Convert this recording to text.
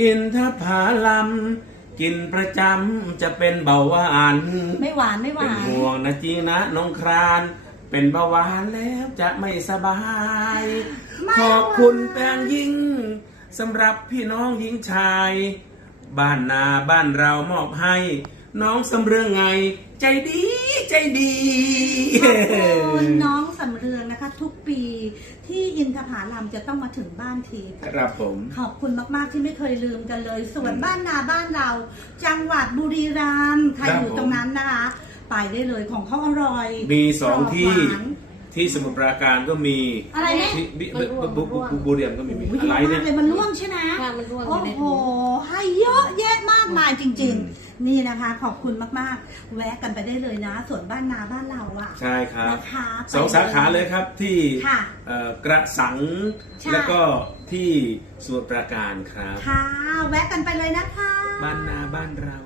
อินทผาลัมกินประจำจะเป็นเบาหวานไม่หวานไม่หเป็นวานห่วงนะจีนะน้องคราน เป็นเบาหวานแล้วจะไม่สบายขอบคุณแปลงยิ่งสำหรับพี่น้องหญิงชาย บ้านนาบ้านเรามอบให้น้องสำเรืองไง ใจดีใจดี ขอบคุณน้องสำเรืองนะคะ ทุกปีที่อินทผาลัมจะต้องมาถึงบ้านทีครับผม ขอบคุณมากๆที่ไม่เคยลืมกันเลย ส่วนบ้านนาบ้านเรา จังหวัดบุรีรัมย์ใครครับอยู่ตรงนั้นนะคะ ไปได้เลยของเขาอร่อยมีสองกรบที่หวานที่สมุทรปราการก็มีอะไรเนี่ยที่บิบิมันร่วงบุบุบุบุเรียมก็มีมีโอ้ยเยอะไรอะเนี่มายกเลยมันร่วงใช่ไหม ค่ะมันร่วงอโอ้ยู่ในโห ถุง ให้เยอะแยะมากมายจริงอืมๆ นี่นะคะ ขอบคุณมากๆ แวะกันไปได้เลยนะส่วนบ้านนาบ้านเราอะใช่ครับนะคะสองสาขาเลยครับที่ค่ะ เอ่อกระสังใช่ แล้วก็ที่สมุทรปราการครับ ค่ะ แวะกันไปเลยนะคะ บ้านนาบ้านเรา